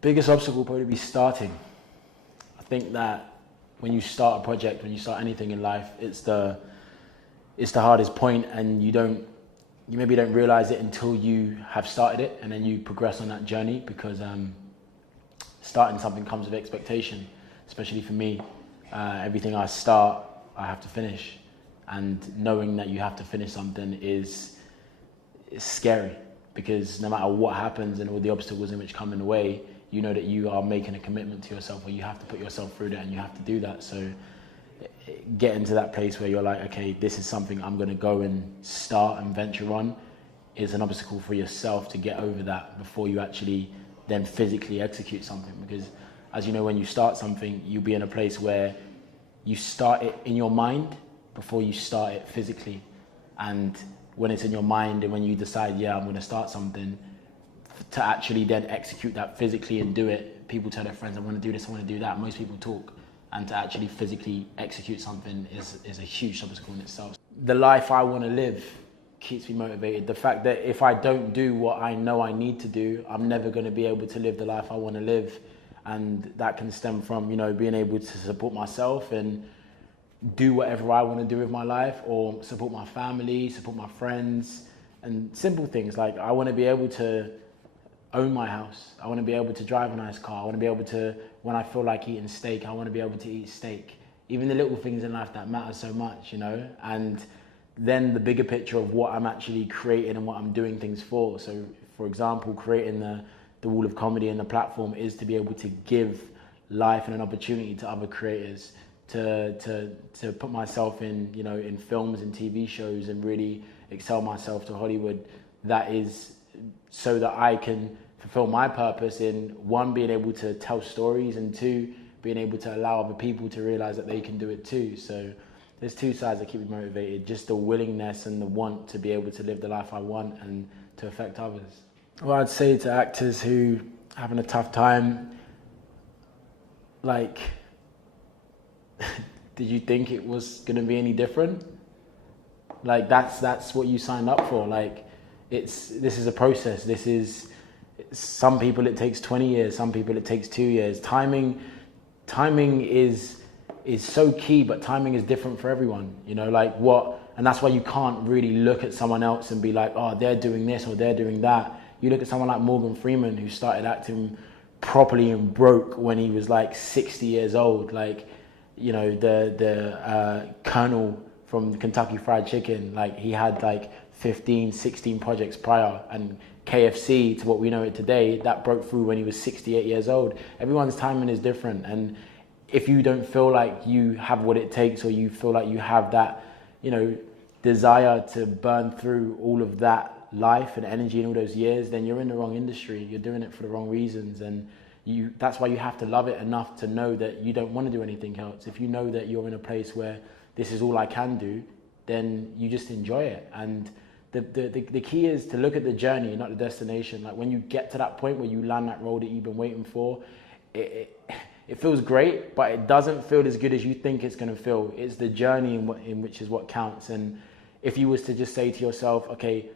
Biggest obstacle will probably be starting. I think that when you start a project, when you start anything in life, it's the hardest point, and you maybe don't realize it until you have started it, and then you progress on that journey, because starting something comes with expectation. Especially for me, everything I start, I have to finish, and knowing that you have to finish something is scary, because no matter what happens and all the obstacles in which come in the way, you know that you are making a commitment to yourself, or you have to put yourself through that, and you have to do that. So getting to that place where you're like, okay, this is something I'm going to go and start and venture on, is an obstacle for yourself to get over that before you actually then physically execute something. Because as you know, when you start something, you'll be in a place where you start it in your mind before you start it physically. And when it's in your mind, and when you decide, yeah, I'm going to start something, to actually then execute that physically and do it, people tell their friends, I want to do this, I want to do that. Most people talk, and to actually physically execute something is a huge obstacle in itself. The life I want to live keeps me motivated. The fact that if I don't do what I know I need to do, I'm never going to be able to live the life I want to live. And that can stem from, being able to support myself and do whatever I want to do with my life, or support my family, support my friends, and simple things like I want to be able to own my house. I want to be able to drive a nice car. I want to be able to, when I feel like eating steak, I want to be able to eat steak. Even the little things in life that matter so much, and then the bigger picture of what I'm actually creating and what I'm doing things for. So, for example, creating the Wall of Comedy and the platform is to be able to give life and an opportunity to other creators, to put myself in, in films and TV shows, and really excel myself to Hollywood. That is so that I can fulfill my purpose in, one, being able to tell stories, and two, being able to allow other people to realize that they can do it too. So there's two sides that keep me motivated, just the willingness and the want to be able to live the life I want and to affect others. Well, I'd say to actors who are having a tough time, like, did you think it was going to be any different? Like, that's what you signed up for. Like, this is a process. Some people it takes 20 years, some people it takes 2 years. Timing is so key, but timing is different for everyone, and that's why you can't really look at someone else and be like, oh, they're doing this or they're doing that. You look at someone like Morgan Freeman, who started acting properly and broke when he was like 60 years old. Like, the Colonel from Kentucky Fried Chicken, like he had like 15, 16 projects prior, and KFC, to what we know it today, that broke through when he was 68 years old. Everyone's timing is different, and if you don't feel like you have what it takes, or you feel like you have that, desire to burn through all of that life and energy in all those years, then you're in the wrong industry. You're doing it for the wrong reasons, and that's why you have to love it enough to know that you don't want to do anything else. If you know that you're in a place where this is all I can do, then you just enjoy it. And the key is to look at the journey, not the destination. Like, when you get to that point where you land that role that you've been waiting for, it feels great, but it doesn't feel as good as you think it's going to feel. It's the journey in which is what counts. And if you was to just say to yourself, okay,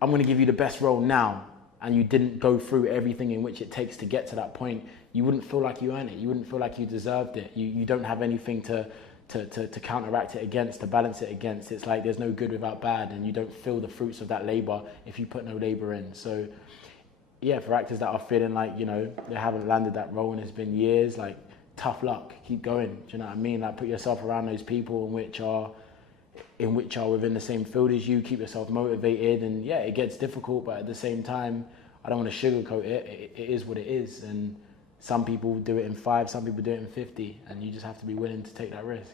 I'm going to give you the best role now, and you didn't go through everything in which it takes to get to that point, you wouldn't feel like you earned it. You wouldn't feel like you deserved it. You don't have anything to counteract it against, to balance it against. It's like there's no good without bad, and you don't feel the fruits of that labor if you put no labor in. So yeah, for actors that are feeling like, they haven't landed that role and it's been years, like, tough luck, keep going. Do you know what I mean? Like, put yourself around those people in which are within the same field as you, keep yourself motivated. And yeah, it gets difficult, but at the same time, I don't want to sugarcoat it. It is what it is. And some people do it in 5, some people do it in 50, and you just have to be willing to take that risk.